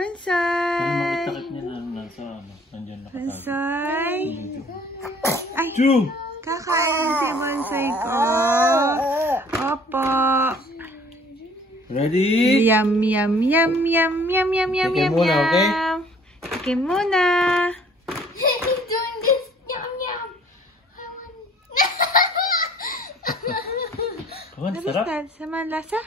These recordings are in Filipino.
Pansay! Ano makitakit niya na nasa ano? Nandiyan nakatago. Pansay! Ay! Chu! Kakain si Pansay ko! Opo! Ready? Yum, yum, yum, yum, yum, yum, yum, Tikim yum, muna, yum. okay? Tikim muna. He's doing this. Yum, yum. I want... Kawan, sarap. Nabistad, sama lasa?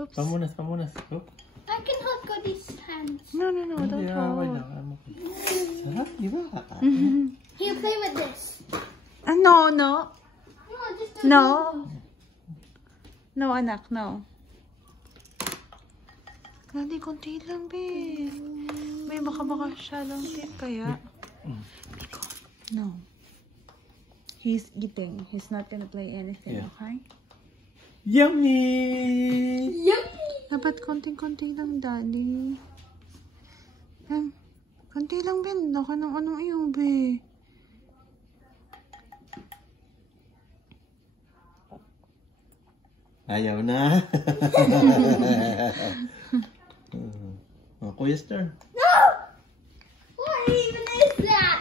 Oops. Pamunas, pamunas. Oh. I can hold Cody's hands. No, no, no, don't Hindi, okay hold. lang. Sarap, di ba? He'll play with this. No, no. No, just do No. No, anak, no. Hindi, konti lang, be. May baka siya lang din kaya. Biko. No. He's eating. He's not gonna play anything, Yeah. okay? Yummy! Yummy. Dapat konting-konti lang, daddy. Yan. Konti lang, Ben. Naka ng anong iyo, be. Ayaw na. Kuya's turn. No! What even is that?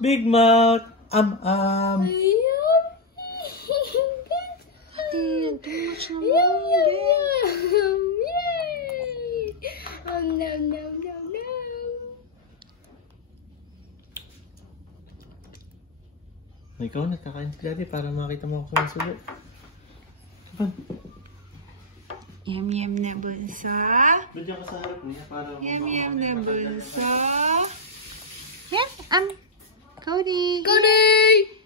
Big mouth. Yummy. Hindi, too much Yum, naman, yum, be. yum. Yay. Oh, no, no, no, no. Ikaw, nagkakain si Daddy para makita mo ako sumusubo. Yum, yum na bunso. Bigyan ka sa harap niya para Yum, yum na bunso. Yan, Cody. Cody!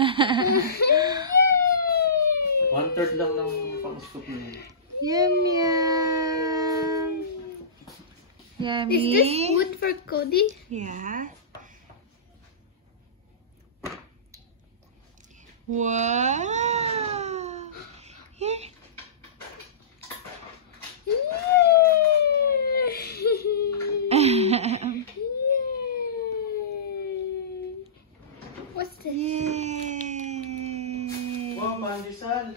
1/3 lang ng pang-scoop niya. Yum, yum. Yummy. Is this food for Cody? Yeah. Wow. Here. What's this? Yay. Wow, pandesal.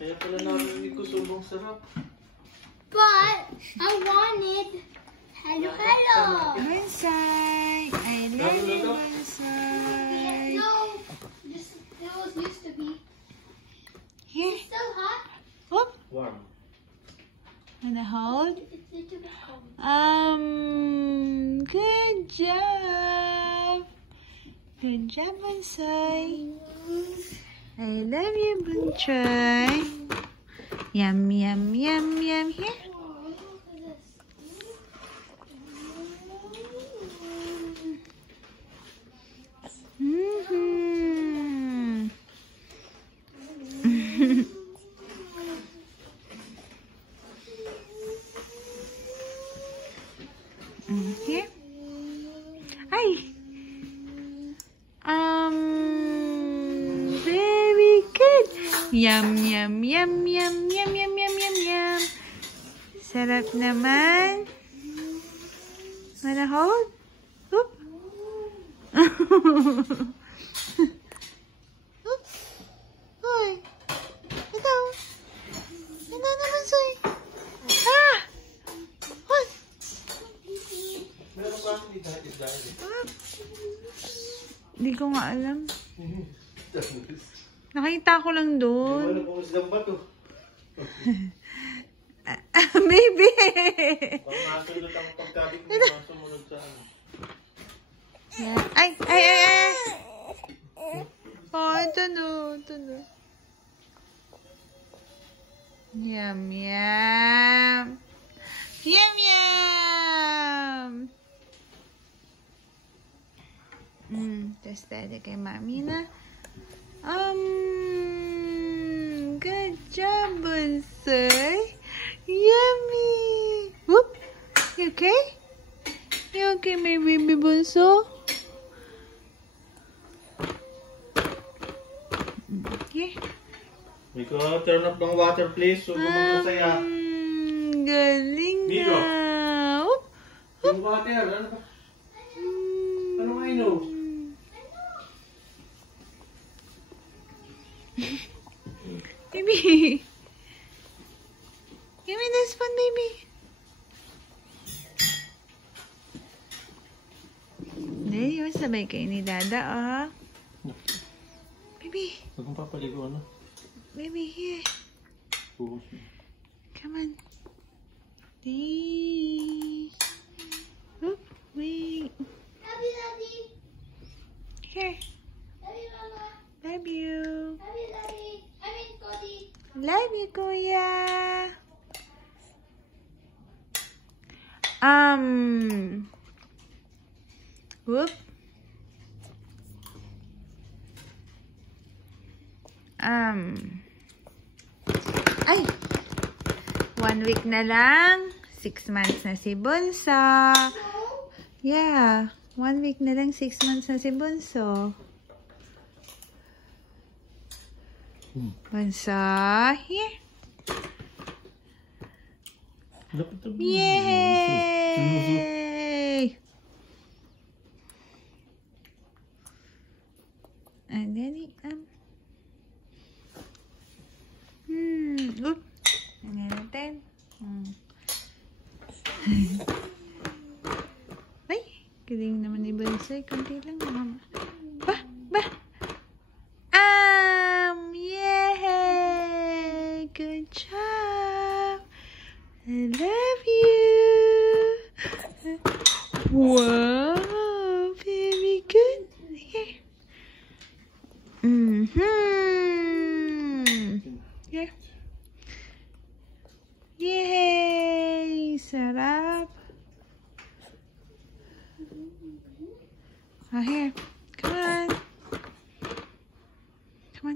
Kaya pala narinig ko subong sarap. But I wanted. Hello, hello. Bonsai. I love you, Lolo. bonsai. No, this was used to be. Here. Still hot? Whoop. Warm. Wanna hold? It's a little bit cold. Good job. Good job, bonsai. I love you, bonsai. Yum, yum, yum, yum. Here. Oh, look at this. Mm-hmm. Here. Ay. Very good. Yum, yum, yum, yum, yum, yum, yum, yum, yum. Sarap naman. Wanna hold? Oop. Oop. Hoy. Ikaw. Ina naman, Soy. Ah! Hoy. Meron pa hindi dahil dahil. Hindi ko nga alam. Nakita ko lang doon. Wala kung isang bato. Maybe. Pag masunod ang pagkabit mo, masumunod sa ano. Yeah. Ay, ay, ay, ay. Oh, ito no, ito no. Yum, yum. Yum, yum. Tapos dali kay Mami na. Good job, Bonsai. Yummy. Whoop. You okay? You okay, my baby Bunso? Here. Miko, turn up ng water please. So, saya. Galing Miko. na. Whoop. Yung water, ano ba? Anong I know? Baby. Give me this one, baby. Hindi, yun. Sabay kayo ni Dada, oh. Baby. Huwag mong papaligo, ano? Baby, here. Buhos mo. Come on. Hey. Oop, wait. Love you, Daddy. Here. Love you, Mama. Love you. Love you, Daddy. I mean, Cody. Love you, Kuya. Whoop. Ay! 1 week na lang. 6 months na si Bunso. Yeah. 1 week na lang, 6 months na si Bunso. Bunso, here. Lapit na. Yay! And then oop. Ano natin? Ay, galing naman ni Bunso. Kunti lang. Ba? Yay! Good job! I love you! Wow! Very good! Here. Here. Yay! Sarap! Oh, here. Come on.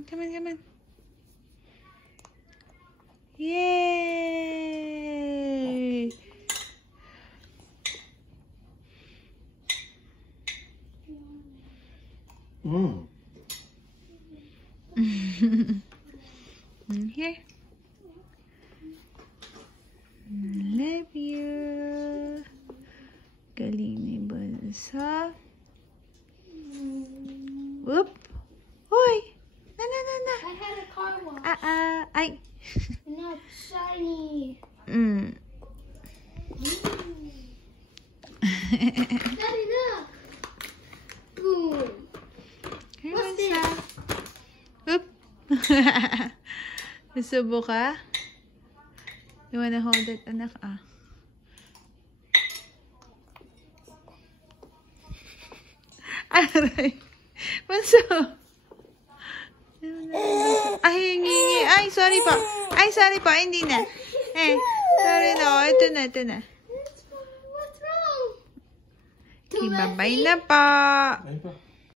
Come on. Yay! Here. Love you. Galing ni Bunso. Whoop. Hoy! No. I had a car wash. Ay. Not shiny. Daddy, look. Boom. Here, What's Bunso. this? Oop. Nasubo ka? You wanna hold it, anak? Aray. Bunso. Ay, hingi. Ay, sorry po. Hindi na. Sorry na. Ito na. What's wrong? Kibabay na po. Ayun pa.